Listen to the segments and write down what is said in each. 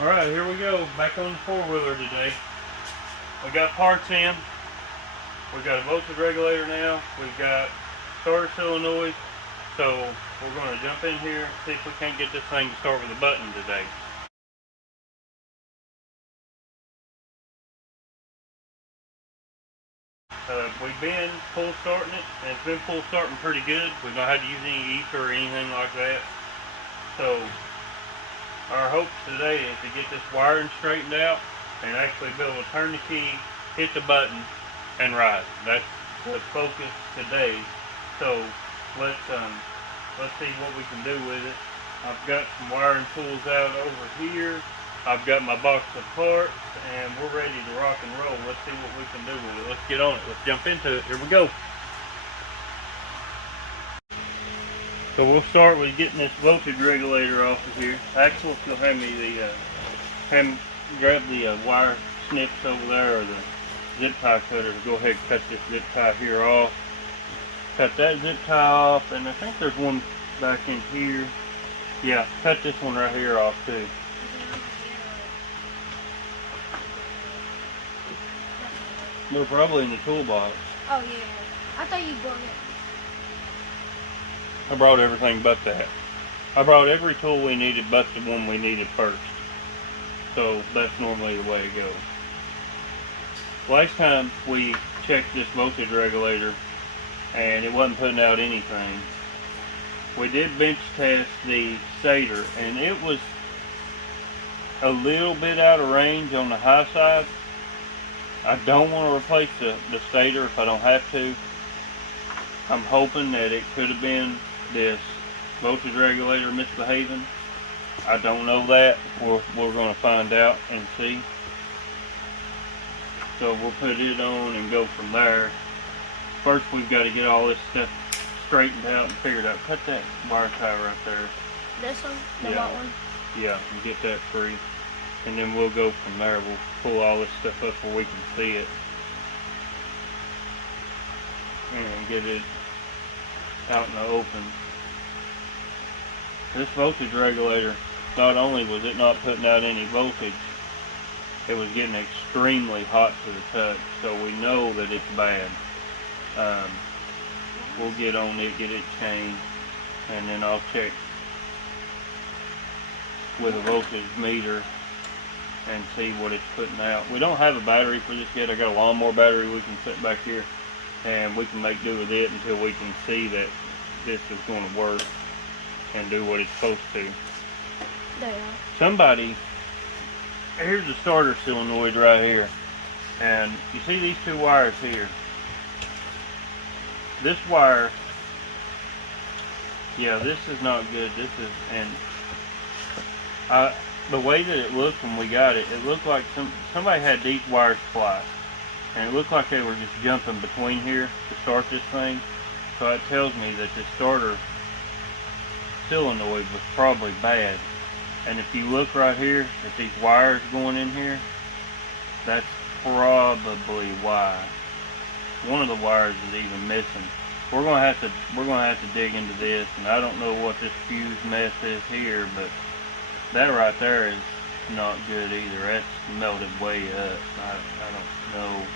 Alright, here we go. Back on the four-wheeler today. We got parts in. We got a voltage regulator now. We've got starter solenoid. So we're going to jump in here, see if we can't get this thing to start with a button today. We've been full starting it, and it's been full starting pretty good. We've not had to use any ether or anything like that. So our hopes today is to get this wiring straightened out and actually be able to turn the key, hit the button, and ride. That's the focus today. So let's see what we can do with it. I've got some wiring tools out over here. I've got my box of parts, and we're ready to rock and roll. Let's see what we can do with it. Let's get on it. Let's jump into it. Here we go. So we'll start with getting this voltage regulator off of here. Axel, if you'll hand me grab the wire snips over there, or the zip tie cutter. Go ahead and cut this zip tie here off. Cut that zip tie off, and I think there's one back in here. Yeah, cut this one right here off too. They're probably in the toolbox. Oh yeah, I thought you brought it. I brought everything but that. I brought every tool we needed but the one we needed first. So that's normally the way it goes. Last time we checked this voltage regulator and it wasn't putting out anything. We did bench test the stator and it was a little bit out of range on the high side. I don't want to replace the stator if I don't have to. I'm hoping that it could have been this voltage regulator misbehaving. I don't know that. We're going to find out and see. So we'll put it on and go from there. First we've got to get all this stuff straightened out and figured out. Cut that wire tie right there. This one? The white one? Yeah, and get that free. And then we'll go from there. We'll pull all this stuff up where we can see it. And get it out in the open. This voltage regulator, not only was it not putting out any voltage, it was getting extremely hot to the touch. So we know that it's bad. We'll get on it, get it changed, and then I'll check with a voltage meter and see what it's putting out. We don't have a battery for this yet. I got a lawnmower battery we can set back here, and we can make do with it until we can see that this is going to work and do what it's supposed to. There you are. Somebody, here's the starter solenoid right here, and you see these two wires here. This wire, yeah, this is not good. This is, and the way that it looked when we got it, it looked like somebody had these wires spliced, and it looked like they were just jumping between here to start this thing. So it tells me that the starter solenoid was probably bad. And if you look right here at these wires going in here, that's probably why. One of the wires is even missing. We're gonna have to dig into this, and I don't know what this fuse mess is here, but that right there is not good either. That's melted way up. I don't know.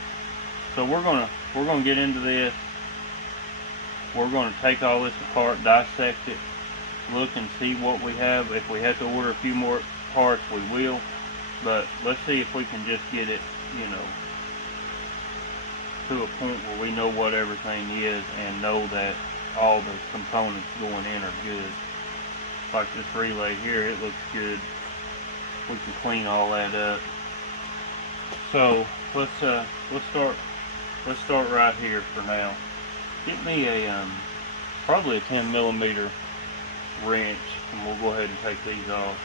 So we're gonna get into this. We're gonna take all this apart, dissect it, look and see what we have. If we have to order a few more parts, we will. But let's see if we can just get it, to a point where we know what everything is and know that all the components going in are good. Like this relay here, it looks good. We can clean all that up. So let's start right here for now. Get me a probably a 10mm wrench, and we'll go ahead and take these off.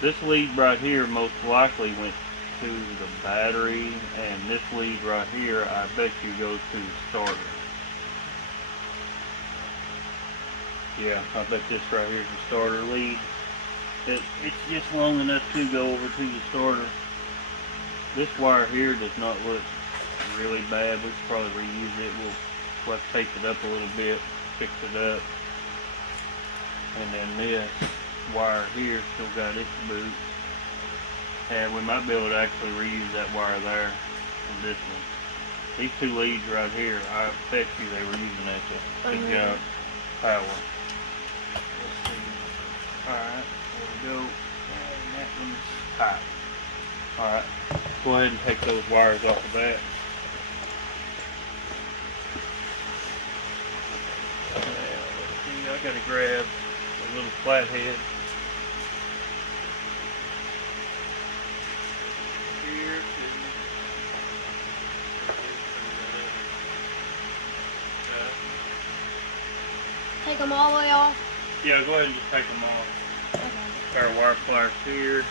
This lead right here most likely went to the battery, and this lead right here I bet you goes to the starter. Yeah, I bet this right here is the starter lead. It's just long enough to go over to the starter. This wire here does not look really bad. We should probably reuse it. We'll have to tape it up a little bit, fix it up. And then this wire here still got its boot. And we might be able to actually reuse that wire there and this one. These two leads right here, I bet you they were using that to jump power. Let's see. Alright, there we go. And that one's tight. Alright, go ahead and take those wires off of that. Now, let's see, I gotta grab a little flathead. Here to Take them all the way off. yeah, go ahead and just take them off. Okay. Got our wire pliers here.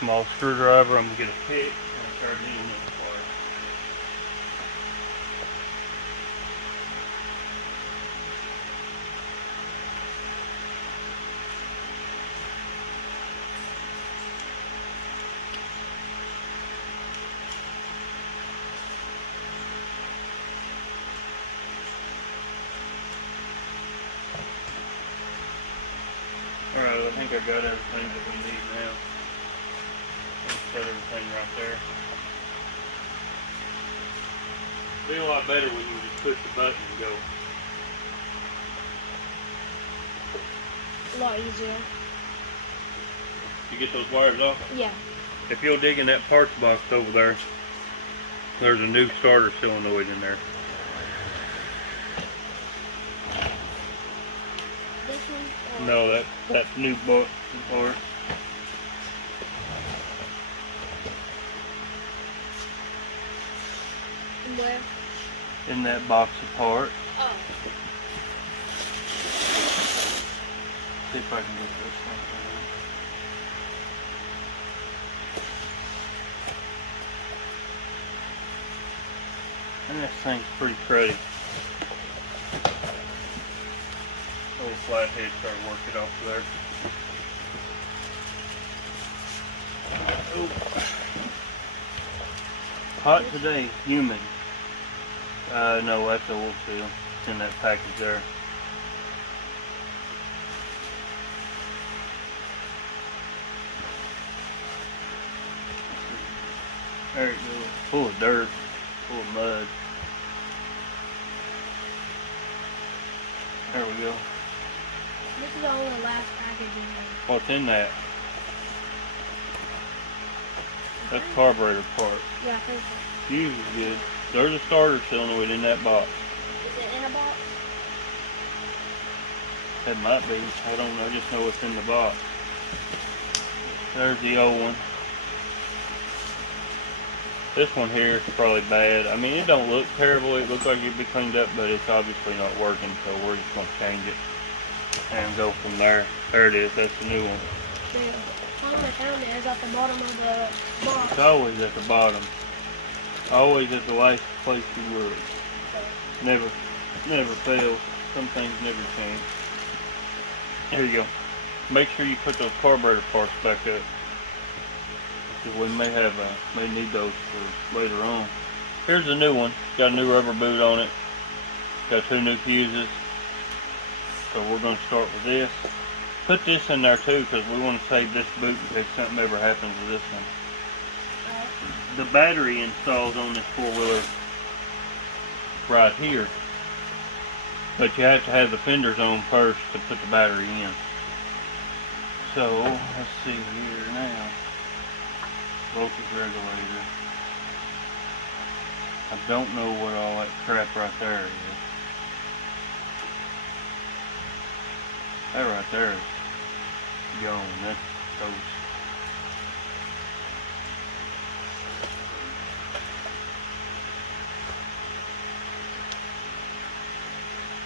Small screwdriver. I'm gonna get a pick and start needling this wire. Alright, I think I've got everything that we need now. Let's set everything right there. Be a lot better when you just push the button and go. A lot easier. You get those wires off? Yeah. If you'll dig in that parts box over there, there's a new starter solenoid in there. This one? Or No, that new box part. where? In that box of parts. Oh. See if I can get this one. And this thing's pretty cruddy. Little flathead start working off of there. Oh. Hot today, humid. No, that's oil seal. It's in that package there. There it goes. Full of dirt, full of mud. There we go. This is all the last package in there. What's in that? That's carburetor part. Yeah, I think so. Fuse is good. There's a starter solenoid in that box. Is it in a box? It might be. I don't know. I just know what's in the box. There's the old one. This one here is probably bad. I mean, it don't look terrible. It looks like it'd be cleaned up, but it's obviously not working, so we're just going to change it and go from there. There it is. That's the new one. Yeah. Time I found it is at the bottom of the box. It's always at the bottom. Always at the last place you look. Never fails. Some things never change. Here you go. Make sure you put those carburetor parts back up. Because we may need those for later on. Here's the new one. Got a new rubber boot on it. Got 2 new fuses. So we're going to start with this. Put this in there too, because we want to save this boot in case something ever happens with this one. The battery installs on this 4-wheeler right here, but you have to have the fenders on first to put the battery in. So let's see here now. Voltage regulator. I don't know what all that crap right there is. That right there is gone. That's toast.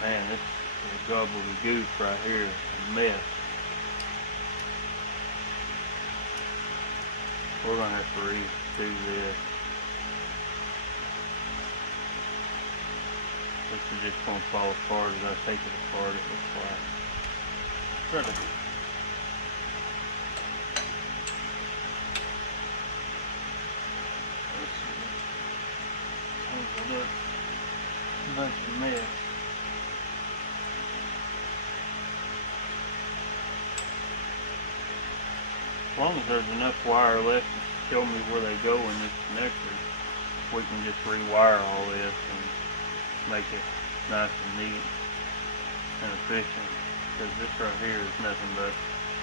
Man, this is gobbledygook right here. A mess. We're gonna have to redo this. This is just gonna fall apart as I take it apart, it looks like. Really. Let's see. Oh, look. A bunch of mess. As long as there's enough wire left to show me where they go in this connector, we can just rewire all this and make it nice and neat and efficient. Because this right here is nothing but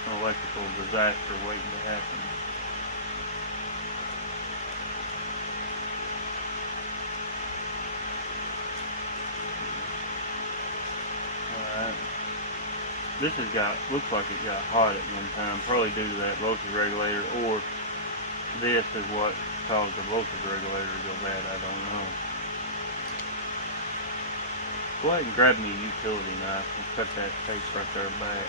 an electrical disaster waiting to happen. Alright. This has looks like it got hot at one time, probably due to that voltage regulator, or this is what caused the voltage regulator to go bad, I don't know. Go ahead and grab me a utility knife and cut that tape right there back.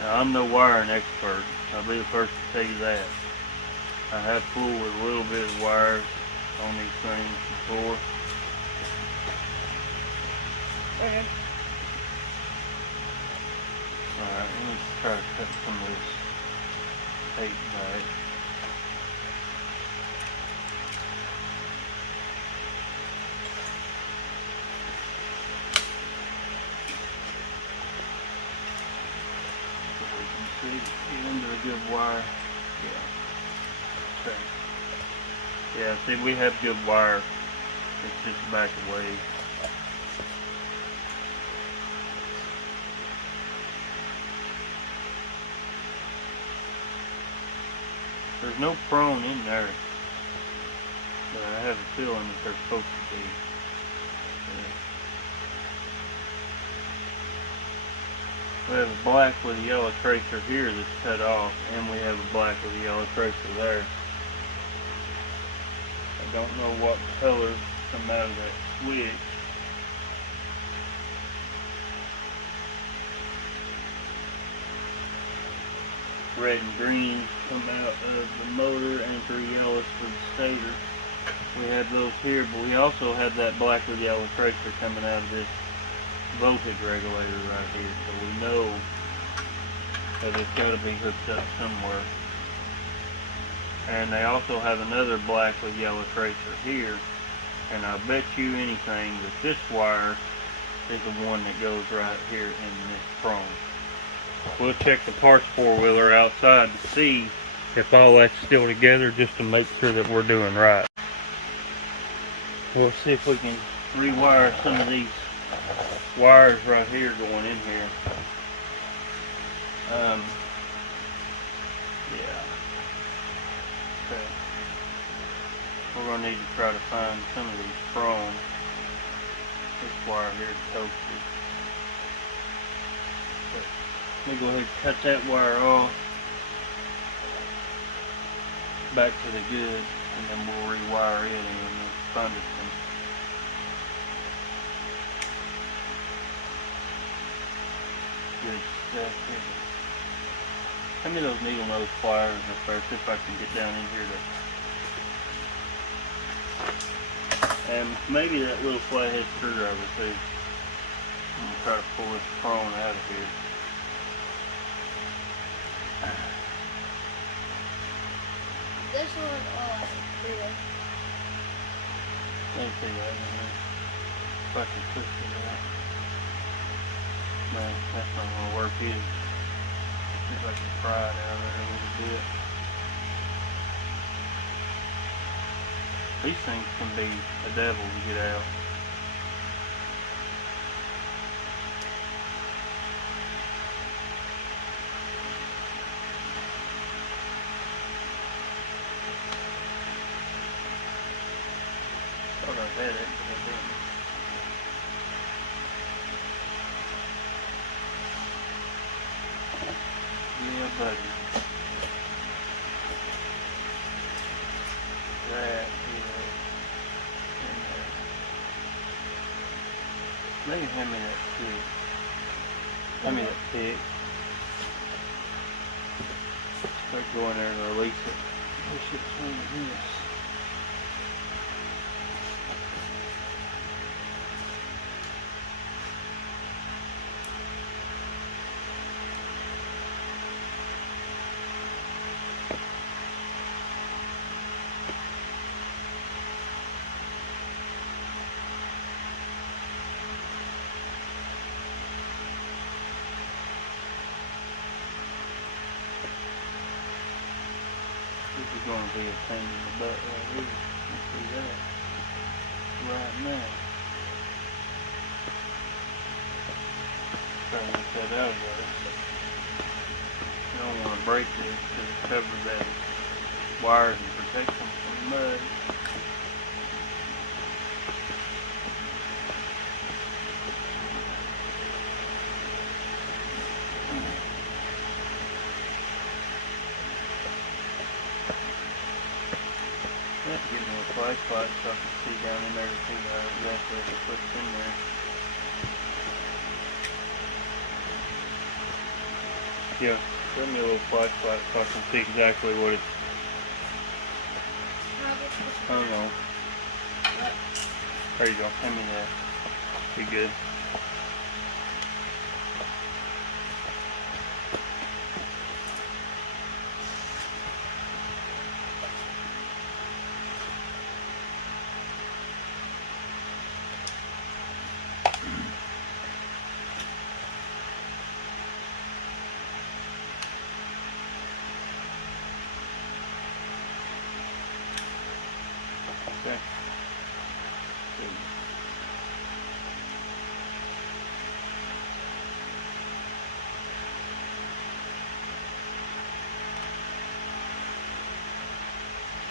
Now, I'm no wiring expert. I'll be the first to tell you that. I have fooled with a little bit of wires on these things before. Okay. Alright, let me try to cut some of this tape back. So we can see, get into a good wire. Yeah. Okay. Yeah, see, we have good wire. It's just back away. There's no prone in there, but I have a feeling that they're supposed to be. We have a black with a yellow tracer here that's cut off, and we have a black with a yellow tracer there. I don't know what colors come out of that switch. Red and green come out of the motor, and 3 yellows for the stator. We have those here, but we also have that black with yellow tracer coming out of this voltage regulator right here. So we know that it's got to be hooked up somewhere. And they also have another black with yellow tracer here. And I bet you anything that this wire is the one that goes right here in this prong. We'll check the parts 4-wheeler outside to see if all that's still together, just to make sure that we're doing right. We'll see if we can rewire some of these wires right here going in here. Yeah. Okay. We're going to need to try to find some of these prongs. This wire here is toasted. Let me go ahead and cut that wire off back to the good, and then we'll rewire it and find it some good stuff here. Hand me those needle nose pliers up there, see if I can get down in here to, and maybe that little flathead screwdriver too. I'm going to try to pull this prong out of here. This one, oh, yeah. Let me see that in there. If I can push it out. No, that's not going to work either. See if I can pry it out of there a little bit. These things can be a devil to get out. Thought I had it, but I didn't. Yeah, buddy. That is in there. Maybe hand me that pick. Hand me that pick. Start going there and release it. Push it through this. going to be a pain in the butt right here. You see that? Right now. Try to get that out of there. You don't want to break this because it covers that wires and protects them from mud. Get me a flashlight so I can see down in there to see how exactly it puts in there. Yeah, give me a little flashlight so I can see exactly what it's. Hold on. There you go. Hand me that. Be good. Okay. Good.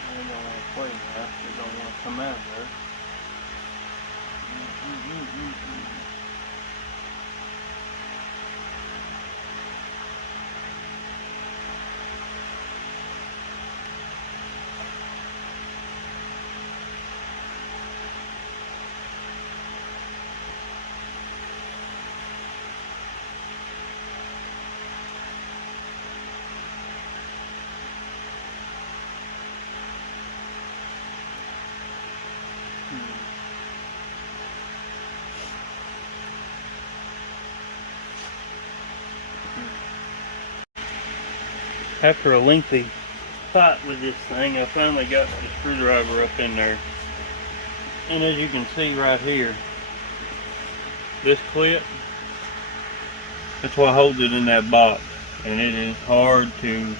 They don't want to play now. They don't want to come out of there. After a lengthy fight with this thing, I finally got the screwdriver up in there. And as you can see right here, this clip, that's what holds it in that box. And it is hard to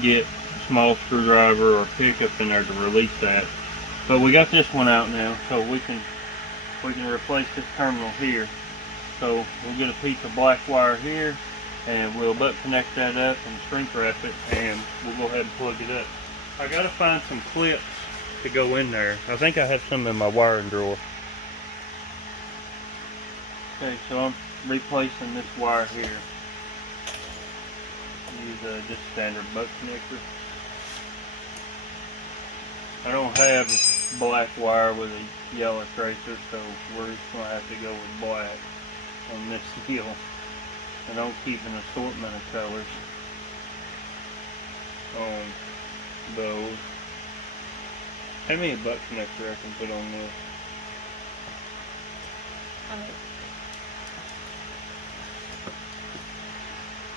get a small screwdriver or pickup in there to release that. But we got this one out now, so we can replace this terminal here. So we'll get a piece of black wire here, and we'll butt connect that up and shrink wrap it, and we'll go ahead and plug it up. I gotta find some clips to go in there. I think I have some in my wiring drawer. Okay, so I'm replacing this wire here. Use just standard butt connector. I don't have black wire with a yellow tracer, so we're just gonna have to go with black on this deal. I don't keep an assortment of colors on those. How many butt connector I can put on this?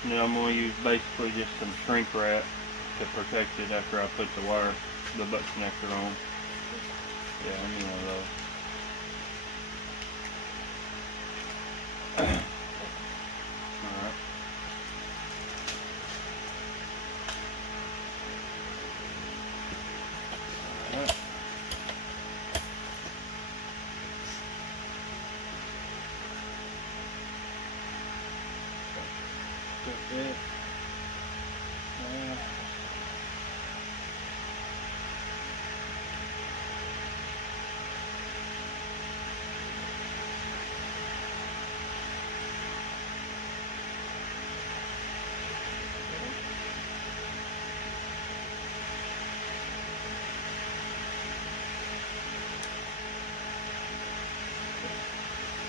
And then I'm going to use basically just some shrink wrap to protect it after I put the wire, the butt connector on. Yeah, I need one of those. Alright. Alright. Put that.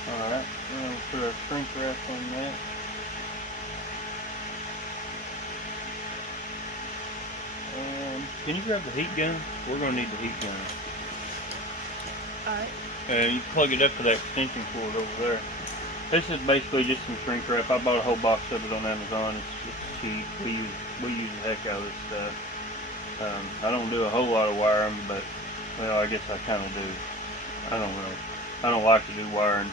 Alright, we're going to put our shrink wrap on that. Can you grab the heat gun? We're going to need the heat gun. Alright. And you plug it up to that extension cord over there. This is basically just some shrink wrap. I bought a whole box of it on Amazon. It's cheap. We use the heck out of this stuff. I don't do a whole lot of wiring, but well, I guess I kind of do. I don't know. I don't like to do wiring.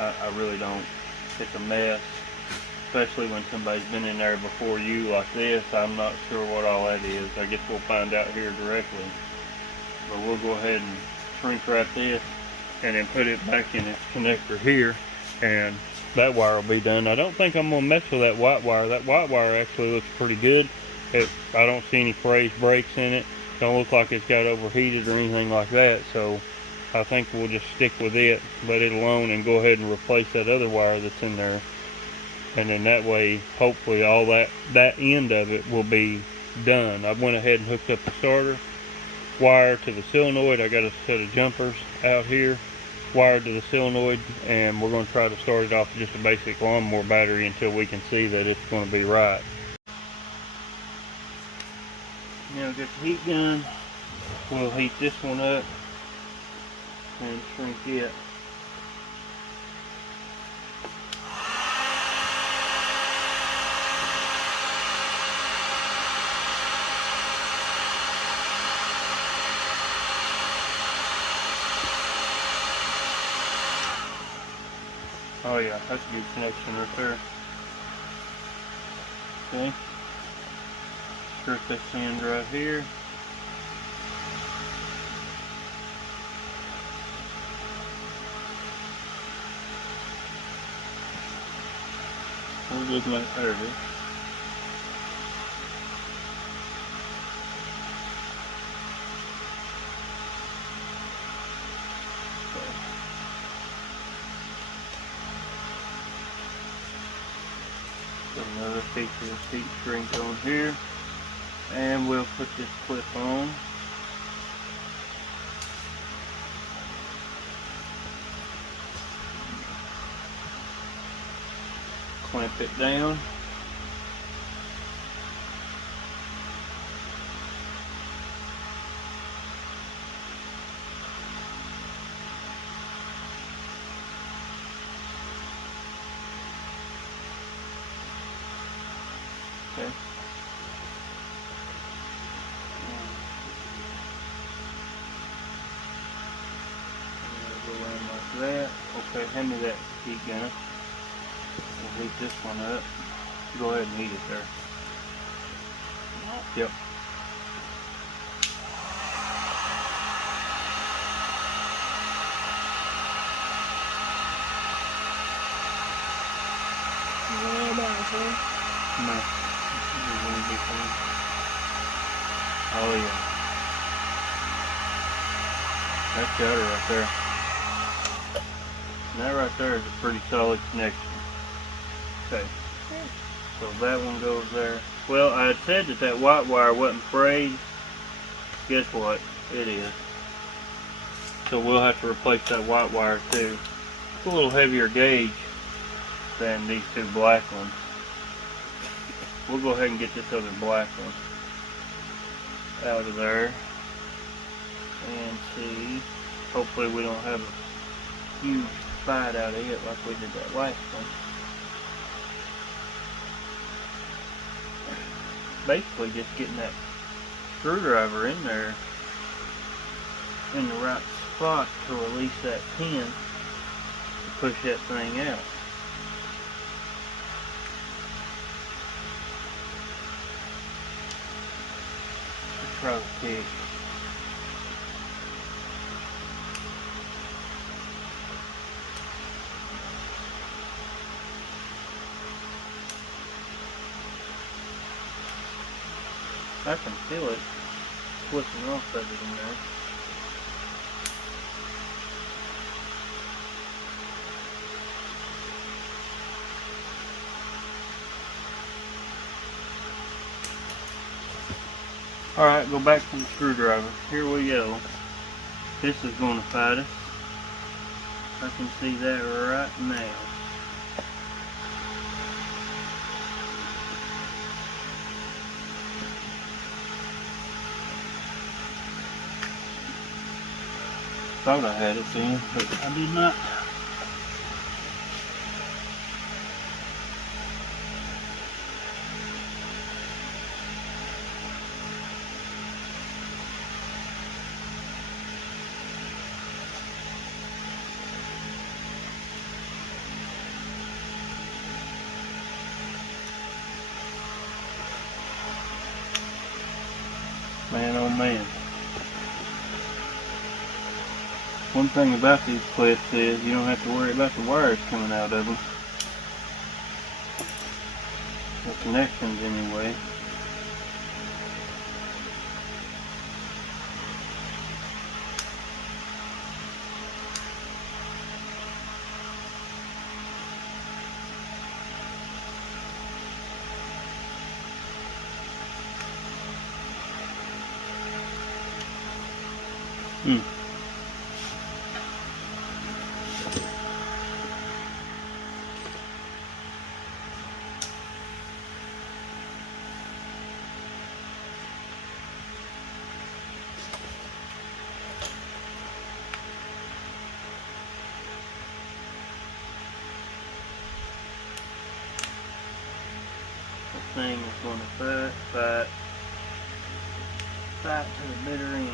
I really don't. It's a mess. especially when somebody's been in there before you like this. I'm not sure what all that is. I guess we'll find out here directly. But we'll go ahead and shrink wrap this and then put it back in its connector here, and that wire will be done. I don't think I'm gonna mess with that white wire. That white wire actually looks pretty good. I don't see any raised breaks in it. Don't look like it's got overheated or anything like that. So I think we'll just stick with it, let it alone, and go ahead and replace that other wire that's in there. And then that way, hopefully all that end of it will be done. I went ahead and hooked up the starter wire to the solenoid. I got a set of jumpers out here wired to the solenoid, and we're going to try to start it off with just a basic lawnmower battery until we can see that it's going to be right. Now we've got the heat gun. We'll heat this one up and shrink it. Oh yeah, that's a good connection right there. Okay. Strip this end right here. We'll just make there it is. Another feature of heat shrink on here, and we'll put this clip on. Clamp it down. Okay. Go in like that. Okay, hand me that heat gun. We'll heat this one up. Go ahead and heat it there. Yep. No. Oh yeah. That's got it right there. And that right there is a pretty solid connection. Okay. So that one goes there. Well, I had said that white wire wasn't frayed. Guess what? It is. So we'll have to replace that white wire too. It's a little heavier gauge than these two black ones. We'll go ahead and get this other black one out of there and see. Hopefully we don't have a huge fight out of it like we did that last one. Basically just getting that screwdriver in there in the right spot to release that pin to push that thing out. Try the kick. I can feel it flipping off of it in there. Alright, go back to the screwdriver. Here we go. This is going to fight us. I can see that right now. Thought I had it then, but I did not. man. One thing about these clips is you don't have to worry about the wires coming out of them. The connections anyway. Thing is going to fight to the bitter end.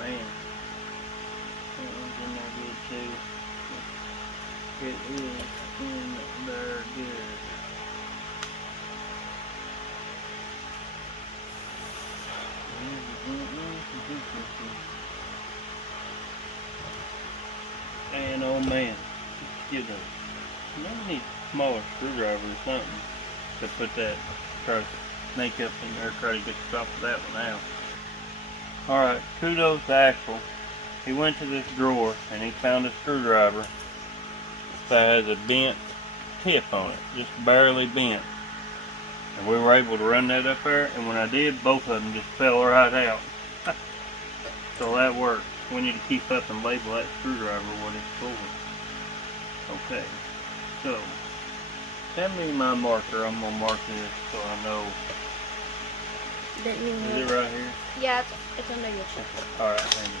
Man, that one's in there good too. It is in there good. And oh man, give them. You need a smaller screwdriver or something to put that, try to snake up in there, try to get the top of that one out. Alright, kudos to Axel. He went to this drawer and he found a screwdriver that has a bent tip on it, just barely bent. And we were able to run that up there, and when I did, both of them just fell right out. So that worked. We need to keep up and label that screwdriver what it's for. Okay, so send me my marker. I'm going to mark this so I know. Is it right here? Yeah, it's under your shirt. Alright, thank you.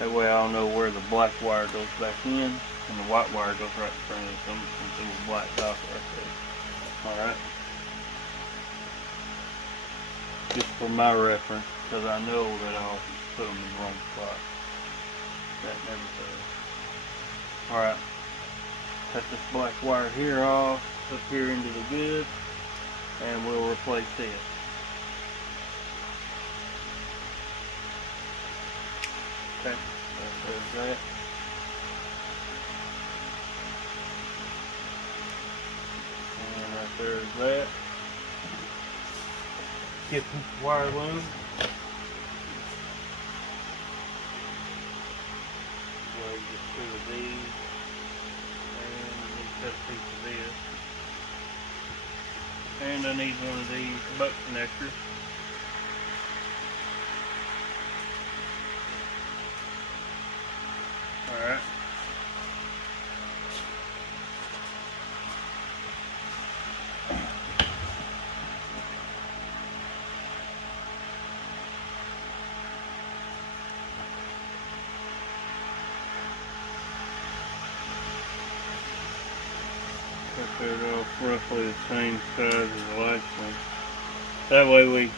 That way I'll know where the black wire goes back in and the white wire goes right in front of it. So I'm just going to do a black dot right there. Alright. Just for my reference, because I know that I'll put them in the wrong spot. That never fails. Alright. Cut this black wire here off, up here into the good, and we'll replace this. Okay, there's that. And right there's that. Get this wire loom. Go ahead and get two of these. And I need to cut a piece of this. And I need one of these butt connectors. Alright. Cut that off roughly the same size as the last one. That way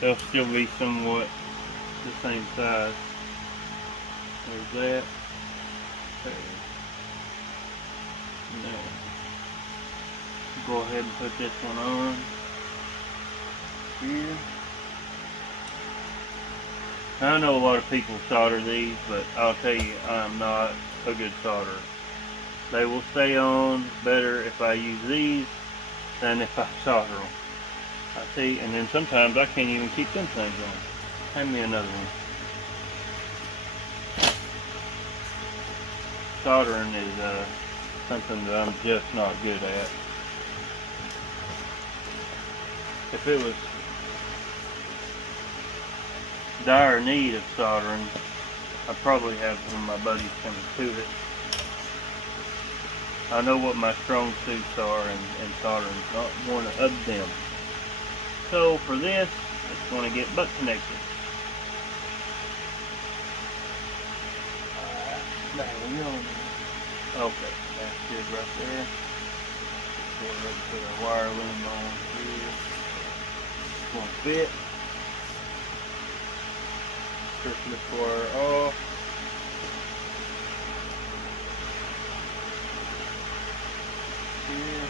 they'll still be somewhat the same size. There's that. Okay. Now, go ahead and put this one on here. I know a lot of people solder these, but I'll tell you, I'm not a good solderer. They will stay on better if I use these than if I solder them. I see, and then sometimes I can't even keep them things on. Hand me another one. Soldering is something that I'm just not good at. if it was dire need of soldering, I'd probably have one of my buddies come to it. I know what my strong suits are, and soldering's not one of them. So for this, it's going to get butt connected. There we go. Okay, that's good right there. Go ahead and put our wire loom on here. It's going to fit. Strip this wire off. Here.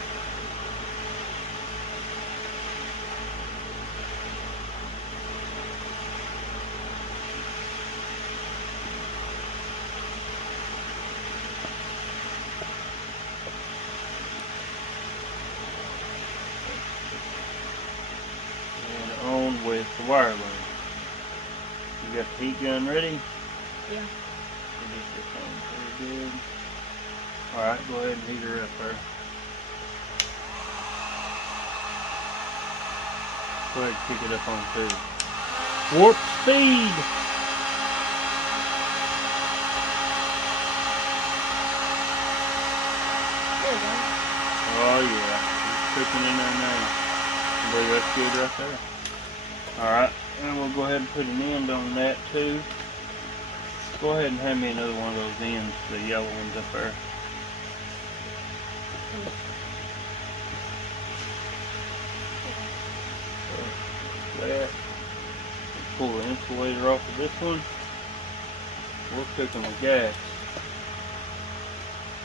With the wire loom. You got the heat gun ready? Yeah. Get this on pretty good. Alright, go ahead and heat her up there. Go ahead and kick it up on 2. Warp speed! There we go. Oh yeah, it's cooking in there now. I believe that's good right there. Alright, and we'll go ahead and put an end on that too. Go ahead and hand me another one of those ends, the yellow ones up there. That. Pull the insulator off of this one. We're cooking with gas.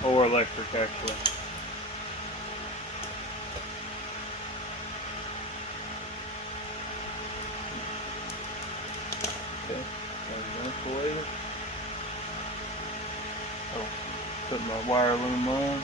Or electric actually. Okay, there's the insulator. Oh, put my wire loom on.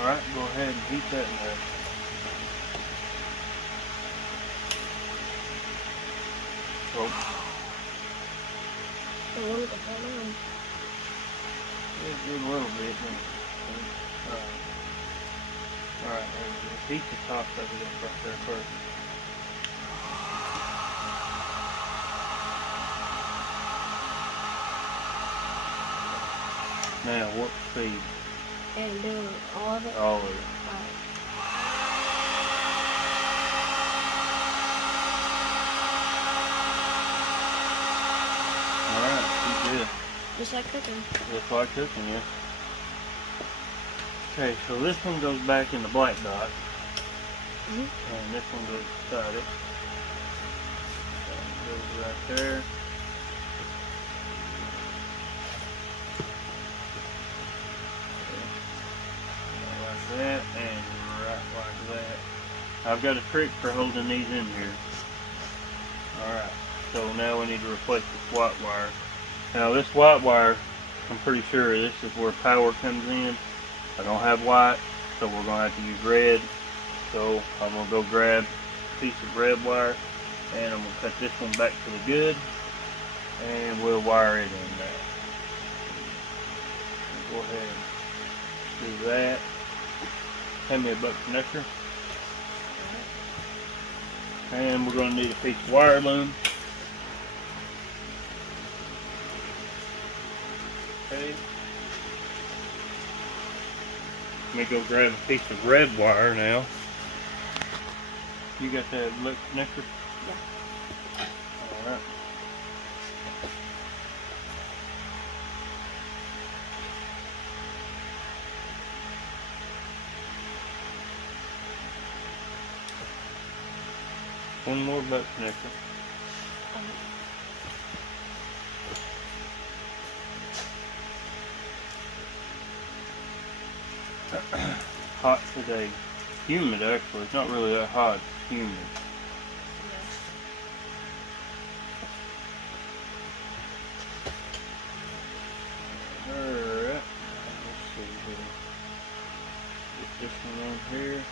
Alright, go ahead and heat that in there. Oh. The one with the front on. It did a little bit. Alright, there we go. Heat the top of it up right there first. Now, what speed? And do all of it? All of it. Alright. Alright, she's good. Just like cooking. Just like cooking, yeah. Okay, so this one goes back in the black dot. And this one goes beside it. That goes right there. Like that, and right like that. I've got a trick for holding these in here. Alright, so now we need to replace this white wire. Now this white wire, I'm pretty sure this is where power comes in. I don't have white, so we're going to have to use red. So I'm going to go grab a piece of red wire, and I'm going to cut this one back to the good, and we'll wire it in there. Go ahead and do that. Hand me a butt connector. And we're going to need a piece of wire loom. Okay. Let me go grab a piece of red wire now. You got that butt connector? Yeah. Alright. One more butt connector. Hot today. humid actually. It's not really that hot. It's humid. Alright. Let's see here. Get this one on here.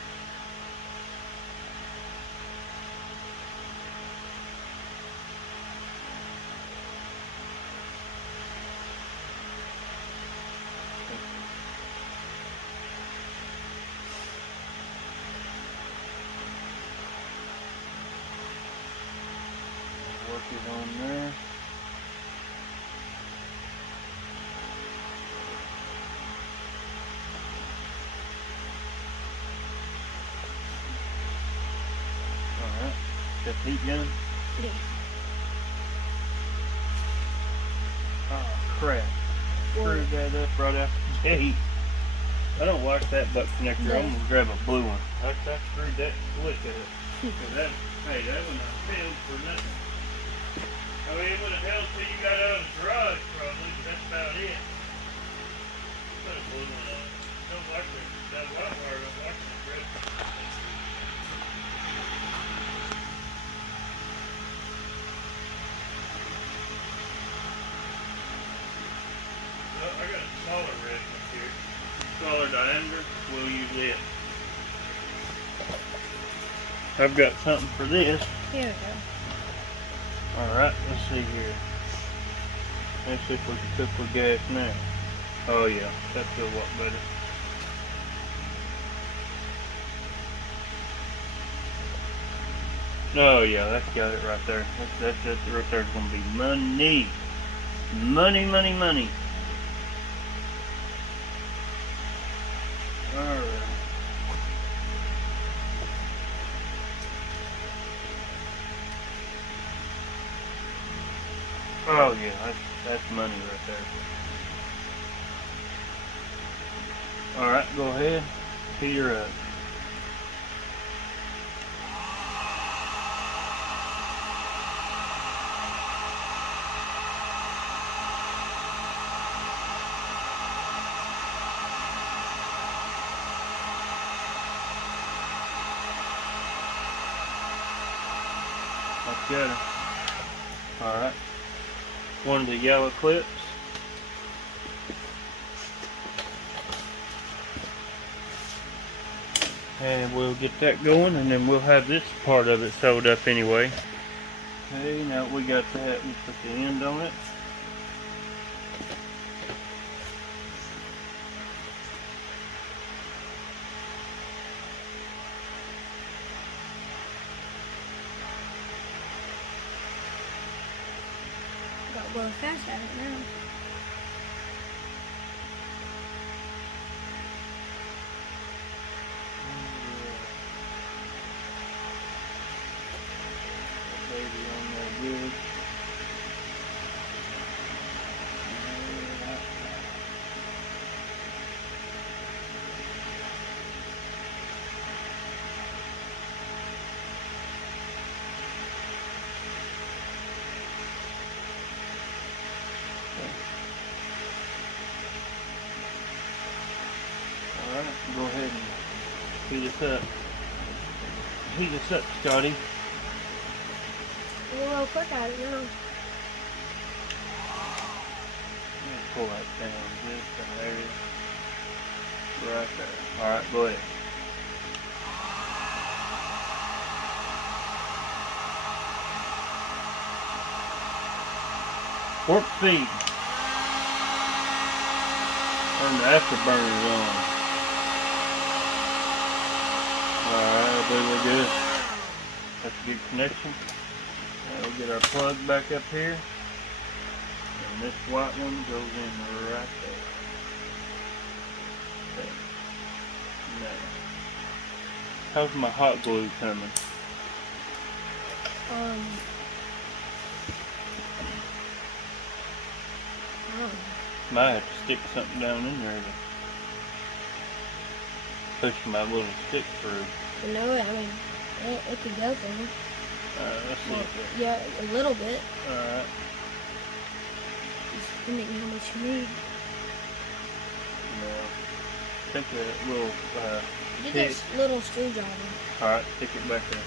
Work it on there. Alright. Got the heat gun? Yeah. Oh crap. Screwed that up right out the gate. I don't like that butt connector. No. I'm gonna grab a blue one. I screwed that slick up. That, hey, that one I failed for nothing. I mean, it would have held till you got out of the garage, probably, but that's about it. Put a blue one on. Don't like that white wire, don't like the red. Well, I got a smaller red one here. Smaller diameter, we'll use it. I've got something for this. Here we go. Alright, let's see here. Let's see if we can cook with gas now. Oh yeah, that feels a lot better. Oh yeah, that's got it right there. That's right there's gonna be money. Money, money, money. Alright. Oh yeah, that's money right there. Alright, go ahead. Heater up. That's good. Alright. One of the yellow clips. And we'll get that going, and then we'll have this part of it sewed up anyway. Okay, now we got that, we put the end on it. Got real fast at it now. Baby on there good. Alright, go ahead and heat this up. Heat this up, Scotty. We're real quick at it now. Pull that down just an area. Right there. Alright, go ahead. Warp speed. Turn the afterburners on. Alright, I believe we're good. That's a good connection. Now we'll get our plug back up here. And this white one goes in right there. Okay. Now, how's my hot glue coming? Might have to stick something down in there to push my little stick through. No, I mean, it could go through. Let's see. Well, yeah, a little bit. Alright. Just depending on how much you need. Now, take a little Get this little screwdriver. Alright, stick it back there.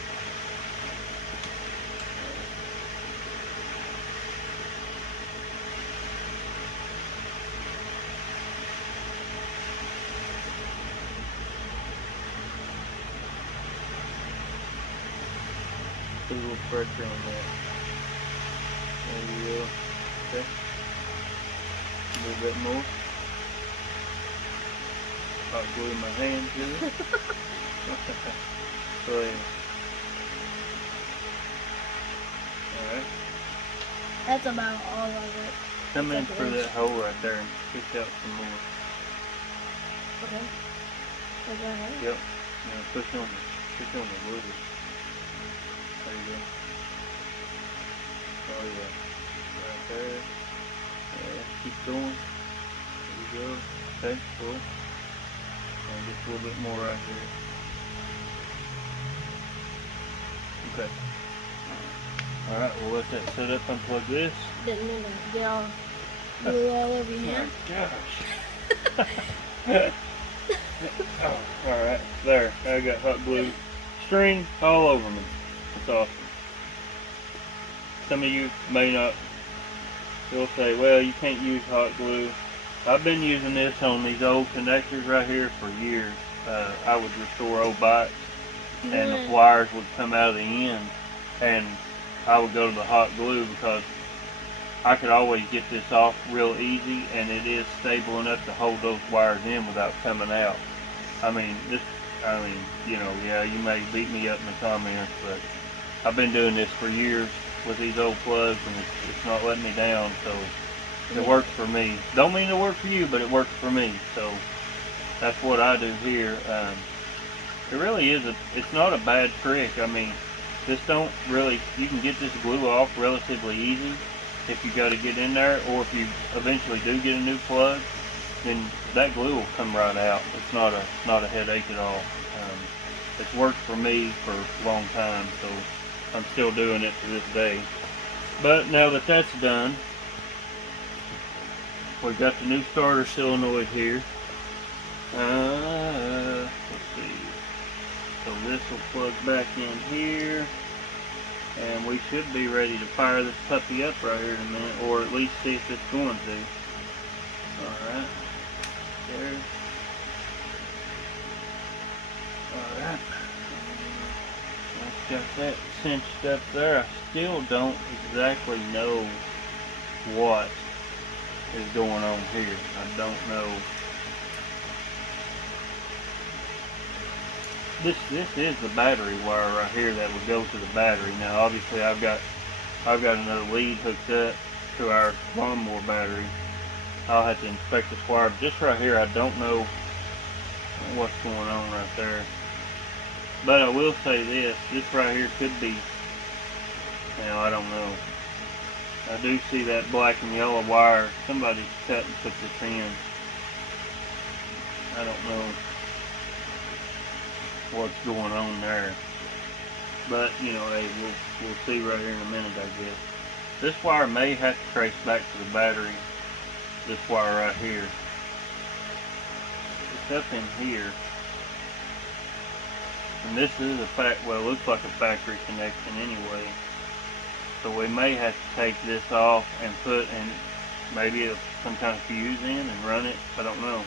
Put a little pressure on that. There you go. Okay. A little bit more. Hot glue my hand too. Go ahead. Alright. That's about all of it. Come in through that hole right there and push out some more. Okay. Like right here? Yep. Now push on the glue. There you go. Oh yeah. Right there. Yeah, keep going. There you go. Okay, cool. And just a little bit more right here. Okay. Alright, we'll let that set up, unplug this. Didn't mean to get all glue all over your hand. Oh gosh. Oh, alright, there. I got hot glue string all over me. That's awesome. Some of you may not, you'll say, well, you can't use hot glue. I've been using this on these old connectors right here for years. I would restore old bikes and the wires would come out of the end and I would go to the hot glue because I could always get this off real easy and it is stable enough to hold those wires in without coming out. You know, yeah, you may beat me up in the comments, but I've been doing this for years with these old plugs and it's not letting me down, so it works for me. Don't mean to work for you, but it works for me, so that's what I do here. It really is, it's not a bad trick. I mean, you can get this glue off relatively easy if you got to get in there, or if you eventually do get a new plug, then that glue will come right out. It's not a headache at all. It's worked for me for a long time, so I'm still doing it to this day. But now that that's done, we've got the new starter solenoid here. Let's see. So this will plug back in here, and we should be ready to fire this puppy up right here in a minute, or at least see if it's going to. Alright. There. Alright. I've got that cinched up there. I still don't exactly know what is going on here. I don't know. This is the battery wire right here that would go to the battery. Now obviously I've got another lead hooked up to our lawnmower battery. I'll have to inspect this wire. But this right here, I don't know what's going on right there. But I will say this right here could be, I don't know. I do see that black and yellow wire. Somebody's cut and put this in. I don't know what's going on there. But, hey, we'll see right here in a minute, I guess. This wire may have to trace back to the battery. This wire right here. It's up in here. And this is it looks like a factory connection anyway. So we may have to take this off and put maybe some kind of fuse in and run it. I don't know.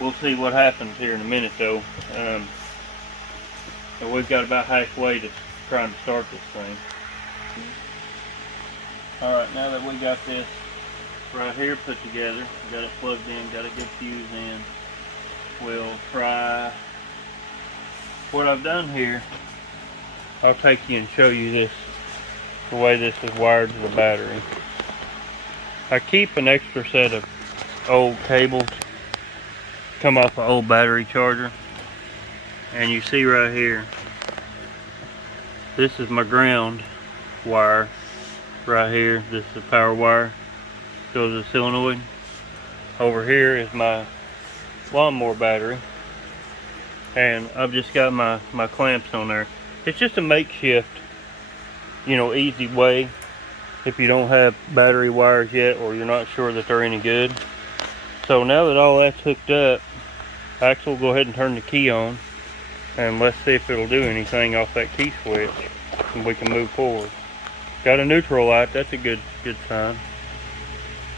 We'll see what happens here in a minute though. So we've got about halfway to trying to start this thing. Alright, now that we got this right here put together, got it plugged in, got a good fuse in, we'll try what I've done here. I'll take you and show you this, the way this is wired to the battery. I keep an extra set of old cables, come off an old battery charger, and you see right here, this is my ground wire right here. This is the power wire, goes to the solenoid. Over here is my lawnmower battery, and I've just got my clamps on there. It's just a makeshift, easy way if you don't have battery wires yet, or you're not sure that they're any good. So now that all that's hooked up, Axel, go ahead and turn the key on, and let's see if it'll do anything off that key switch, and we can move forward. Got a neutral light, that's a good sign.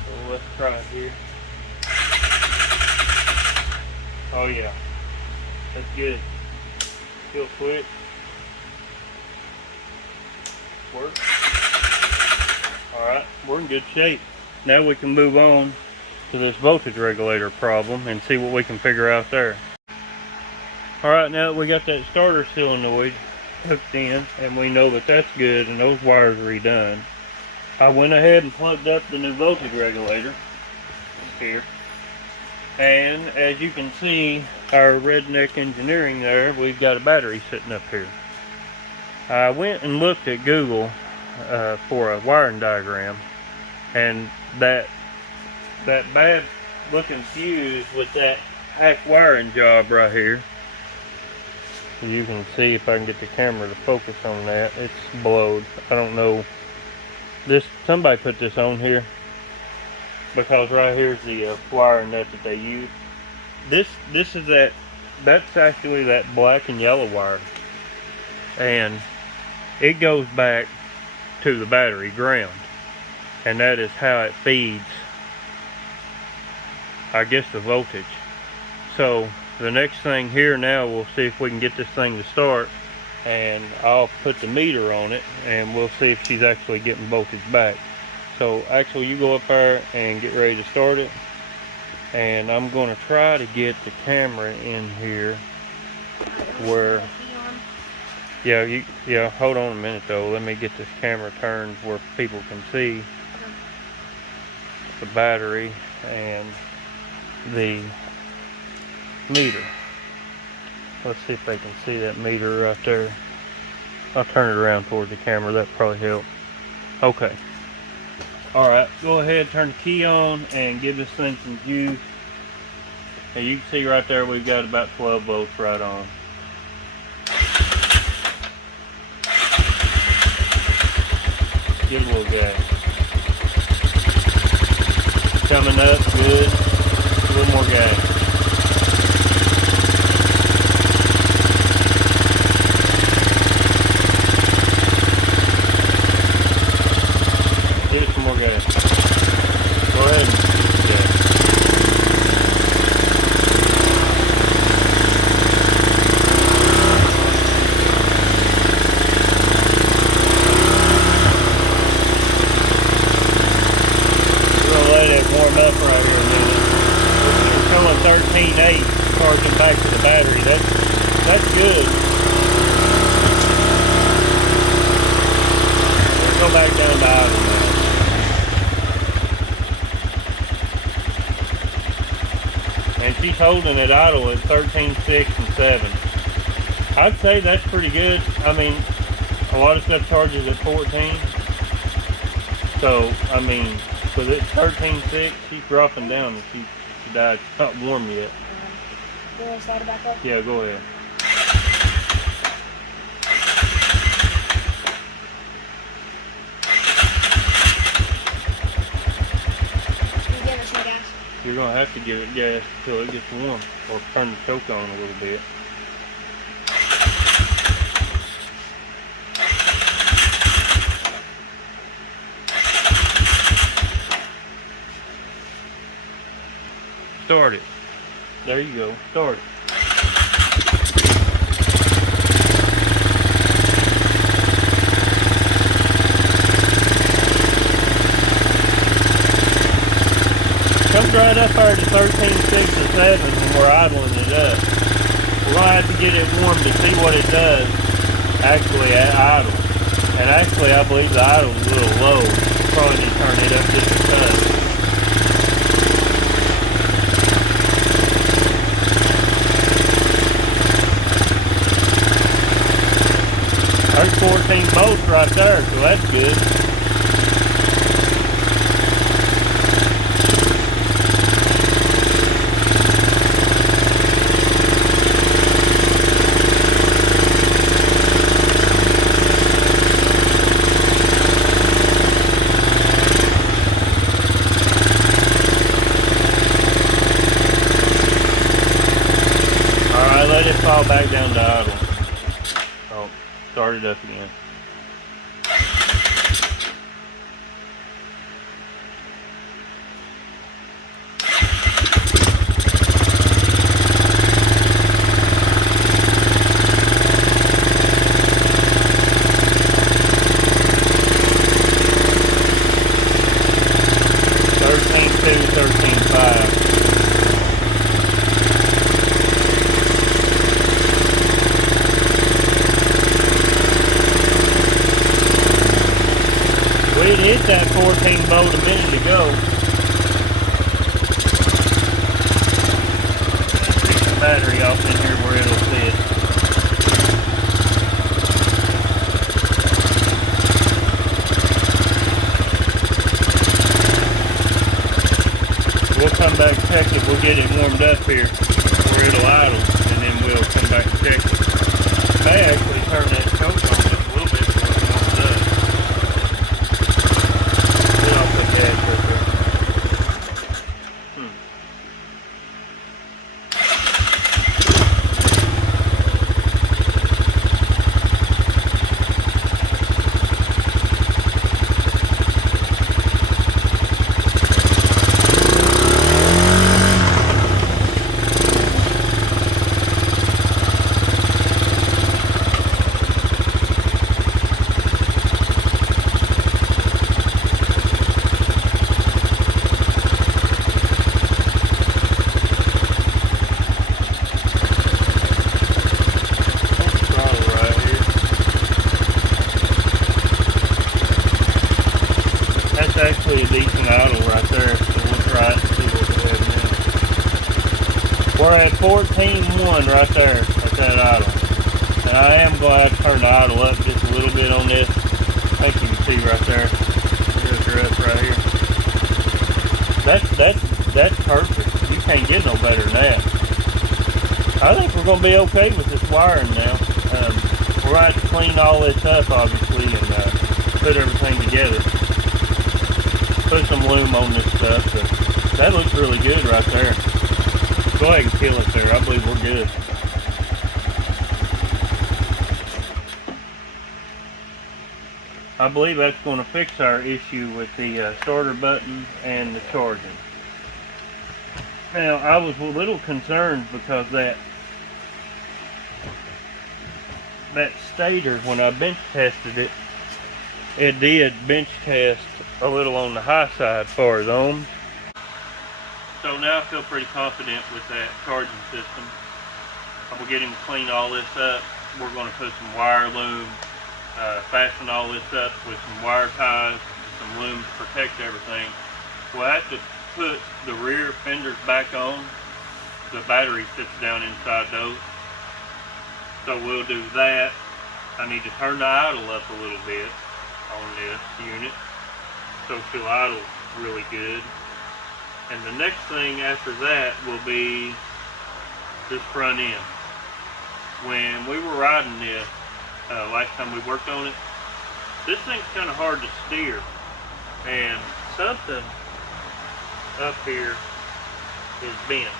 So let's try it here. Oh yeah, that's good. Kill switch. Work. Alright, we're in good shape. Now we can move on to this voltage regulator problem and see what we can figure out there. Alright, now that we got that starter solenoid hooked in and we know that that's good and those wires are redone, I went ahead and plugged up the new voltage regulator here. And as you can see, our redneck engineering there, we've got a battery sitting up here. I went and looked at Google for a wiring diagram, and that bad looking fuse with that half wiring job right here, you can see, if I can get the camera to focus on that, it's blowed. I don't know, somebody put this on here, because right here's the wiring nut that they use. This is that's actually that black and yellow wire, and it goes back to the battery ground, and that is how it feeds, I guess, the voltage. So the next thing here now, we'll see if we can get this thing to start, and I'll put the meter on it and we'll see if she's actually getting voltage back. So Axel, you go up there and get ready to start it, and I'm going to try to get the camera in here where, yeah, hold on a minute though, let me get this camera turned where people can see the battery and the meter. Let's see if they can see that meter right there. I'll turn it around towards the camera, that'll probably help. Okay. Alright, go ahead, turn the key on and give this thing some juice. And you can see right there we've got about 12 volts right on. Give it a little gas. Coming up, good. A little more gas. Give it some more gas. Go ahead and gas. We're gonna let it warm up right here a minute. We're showing 13.8 charging back to the battery. That's good. Let's go back down to idle now. And she's holding it idle at 13.6 and 7. I'd say that's pretty good. I mean, a lot of stuff charges at 14. So, I mean, with it 13.6, she's dropping down and she died. It's not warm yet. You want to start it back up? Yeah, go ahead. You give it some gas. You're going to have to give it gas until it gets warm, or turn the choke on a little bit. Start it. There you go. Start it. Comes right up there to 13.6 or 7 when we're idling it up. We're going to have to get it warm to see what it does actually at idle. And actually, I believe the idle is a little low. Probably need to turn it up just a touch. There's 14 volts right there, so that's good. up again. Hit that 14 volt a minute ago. Take the battery off in here where it'll fit. We'll come back and check it. We'll get it warmed up here where it'll idle, and then we'll come back and check it. May actually turn that choke on just a little bit so it warms up. Actually a decent idle right there, so we'll try it and see what we have now. We're at 14.1 right there at that idle. And I am glad to turn the idle up just a little bit on this. I think you can see right there. Here's her up right here. That's perfect. You can't get no better than that. I think we're going to be okay with this wiring now. We're going to have to clean all this up obviously and put everything together. Put some loom on this stuff, but that looks really good right there. Go ahead and kill it there. I believe we're good. I believe that's going to fix our issue with the starter button and the charging. Now, I was a little concerned because that stator, when I bench tested it, it did bench test a little on the high side as far as ohms. So now I feel pretty confident with that charging system. I will get him to clean all this up. We're going to put some wire loom, fasten all this up with some wire ties, some loom to protect everything. We'll have to put the rear fenders back on. The battery sits down inside those. So we'll do that. I need to turn the idle up a little bit on this unit so she'll idle really good. And the next thing after that will be this front end. When we were riding this last time we worked on it, this thing's kind of hard to steer, and something up here is bent.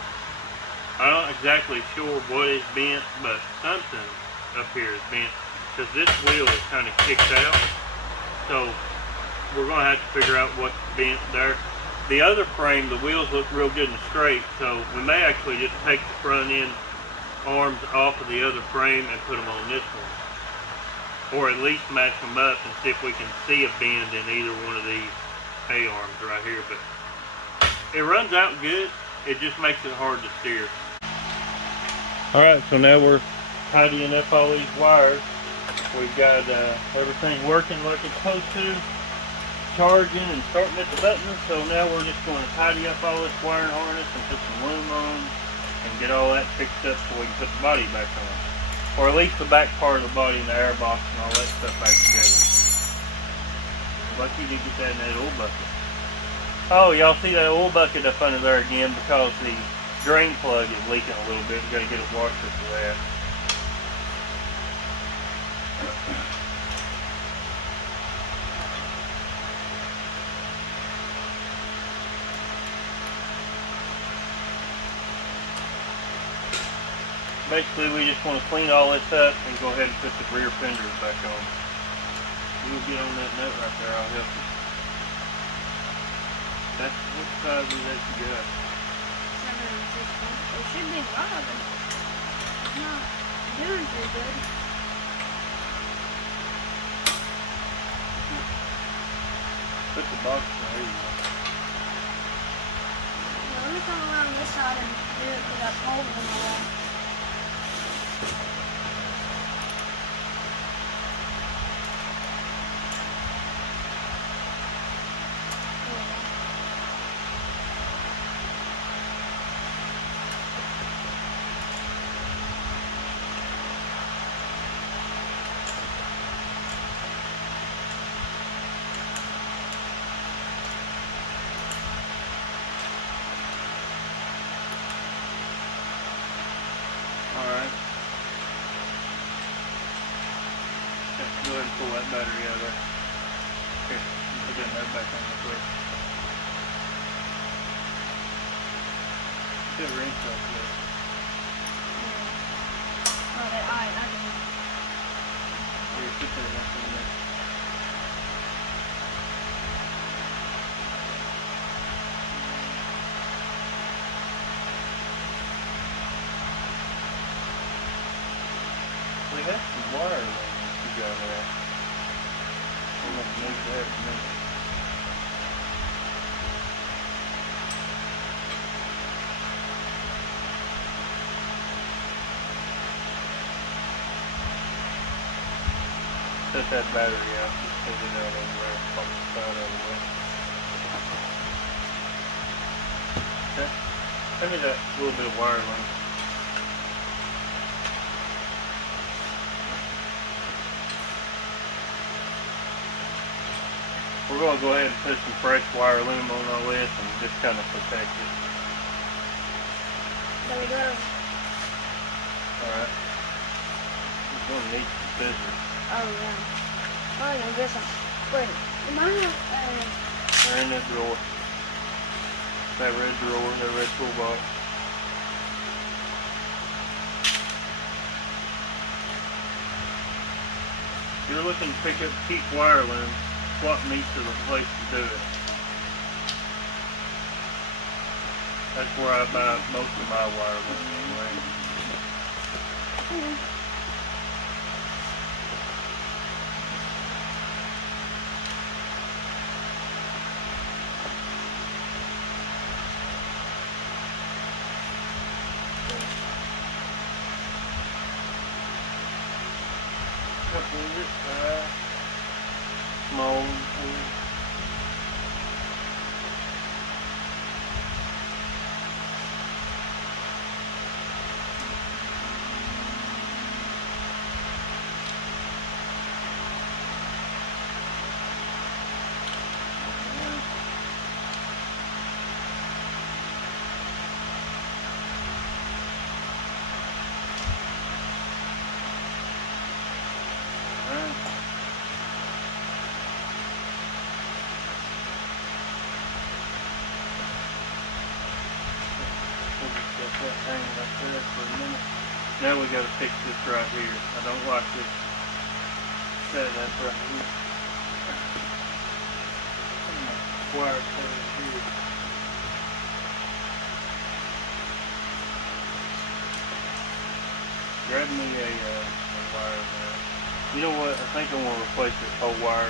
I'm not exactly sure what is bent, but something up here is bent because this wheel is kind of kicked out. So we're going to have to figure out what's bent there. The other frame, the wheels look real good and straight, so we may actually just take the front end arms off of the other frame and put them on this one. Or at least match them up and see if we can see a bend in either one of these A-arms right here. But it runs out good, it just makes it hard to steer. Alright, so now we're tidying up all these wires. We've got everything working like it's supposed to, charging and starting at the button. So now we're just going to tidy up all this wiring harness and put some loom on and get all that fixed up so we can put the body back on. Or at least the back part of the body and the air box and all that stuff back together. Lucky to get that in that oil bucket. Oh, y'all see that oil bucket up under there again because the drain plug is leaking a little bit. We got to get a washer for that. Basically, we just want to clean all this up and go ahead and put the rear fenders back on. You'll get on that nut right there, I'll help you. That's what size is that you got? 760. It should be right, but it's not doing too good. Put the box in there. Now, let me come around this side and do it to that hole in the wall. Alright. Go ahead and pull that battery out of there. Here, put that nut back on the quick. Get that wrench off there. Oh, that eye, I can. Here, put that wrench in there. We have some wire that you got there. We're going to move that in a minute. Set that battery out. Just put it out over there. Pop the side of the way. Okay. Send me that little bit of wire length. We're going to go ahead and put some fresh wire loom on all this and just kind of protect it. There we go. Alright. We're going to need some scissors. Oh, yeah. Oh, no, this one. Wait, am I not, They're in that drawer. That red drawer, that red toolbox. If you're looking to pick up cheap wire loom, swap meets are the place to do it. That's where I buy most of my wire loom anyway. Couple of this side. Small. That thing right there for a minute. Now we got to fix this right here. I don't like this setup right here. Wire cover here. Grab me a wire there. You know what? I think I want to replace this whole wire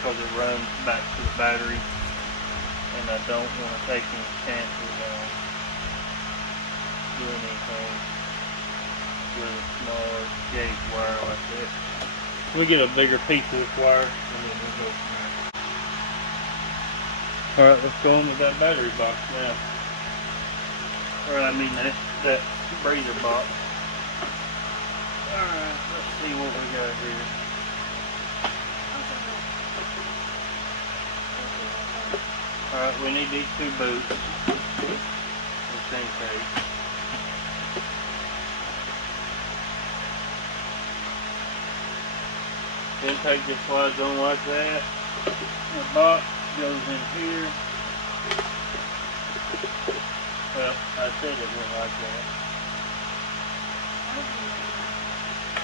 because it runs back to the battery, and I don't want to take any chances on doing anything with a small gauge wire like that. We get a bigger piece of this wire and then we'll go from there. Alright, let's go on with that battery box now. Or I mean that breather box. Alright, let's see what we got here. Alright, we need these two boots. Just in case. Intake just slides on like that. The box goes in here. Well, I said it went like that.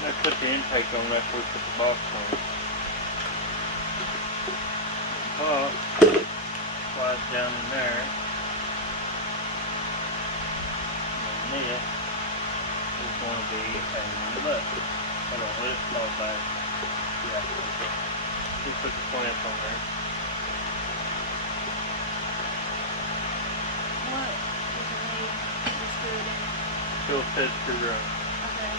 Let's put the intake on after we put the box on. Top slides down in there. And this is going to be a pain in the butt. Hold on, let it fall back. Yeah, just put the clamp on there. What does it need to screw it in? Phillips head screwdriver. Okay.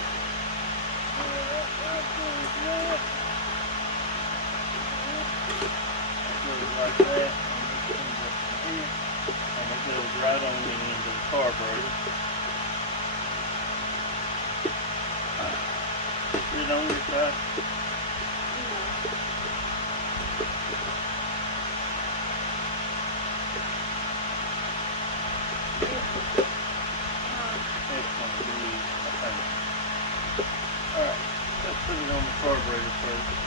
Like that, and it comes up from here, and it goes right on into the carburetor. Is it on your side? It's going to be a pain. Alright, let's put it on the carburetor first.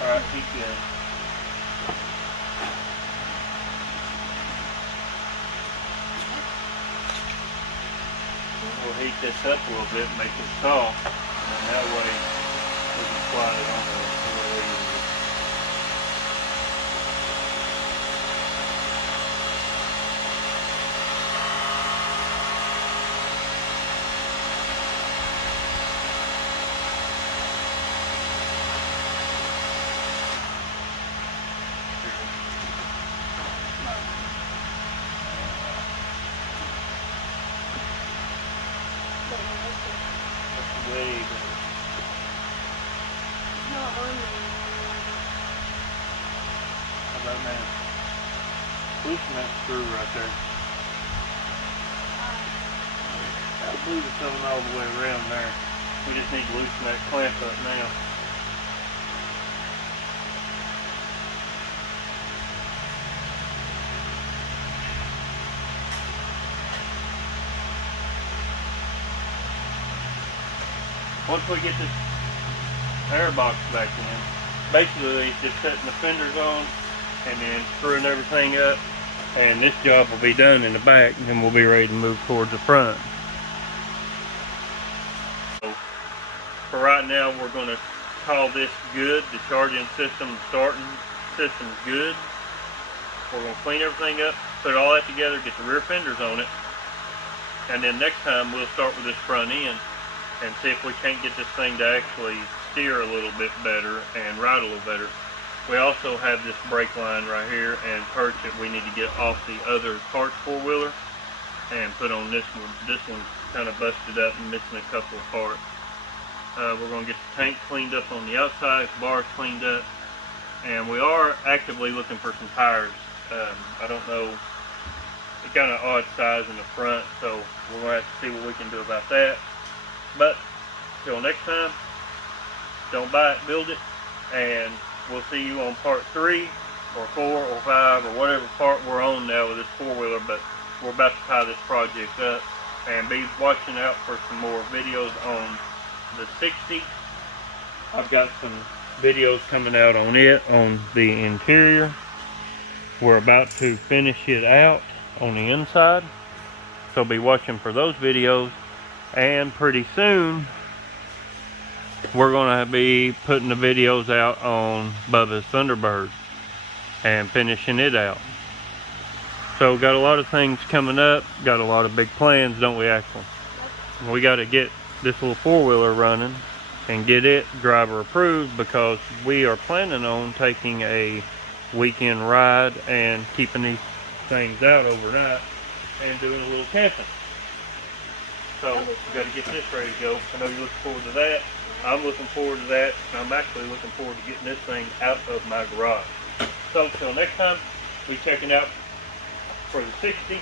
Alright, keep going. We'll heat this up a little bit and make it soft, and that way we can slide it on there real easy. That's way better. How about now? Loosen that screw right there. I believe it's going all the way around there. We just need to loosen that clamp up now. Once we get this air box back in, basically it's just setting the fenders on and then screwing everything up, and this job will be done in the back, and then we'll be ready to move towards the front. So for right now, we're going to call this good. The charging system, the starting system is good. We're going to clean everything up, put all that together, get the rear fenders on it, and then next time we'll start with this front end and see if we can't get this thing to actually steer a little bit better and ride a little better. We also have this brake line right here and perch that we need to get off the other cart's four-wheeler and put on this one. This one's kind of busted up and missing a couple of parts. We're going to get the tank cleaned up on the outside, bars cleaned up, and we are actively looking for some tires. I don't know, it's kind of odd size in the front, so we're going to have to see what we can do about that. But till next time, don't buy it, build it, and we'll see you on part 3 or 4 or 5 or whatever part we're on now with this four-wheeler. But we're about to tie this project up, and be watching out for some more videos on the 60. I've got some videos coming out on it, on the interior. We're about to finish it out on the inside, so be watching for those videos. And pretty soon we're going to be putting the videos out on Bubba's Thunderbird and finishing it out. So got a lot of things coming up, got a lot of big plans, don't we, Axel? We got to get this little four-wheeler running and get it driver approved, because we are planning on taking a weekend ride and keeping these things out overnight and doing a little camping. So we got to get this ready to go. I know you're looking forward to that. I'm looking forward to that. And I'm actually looking forward to getting this thing out of my garage. So till next time, be checking out for the 60.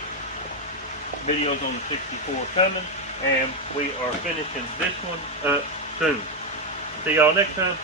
Videos on the 64 coming. And we are finishing this one up soon. See y'all next time.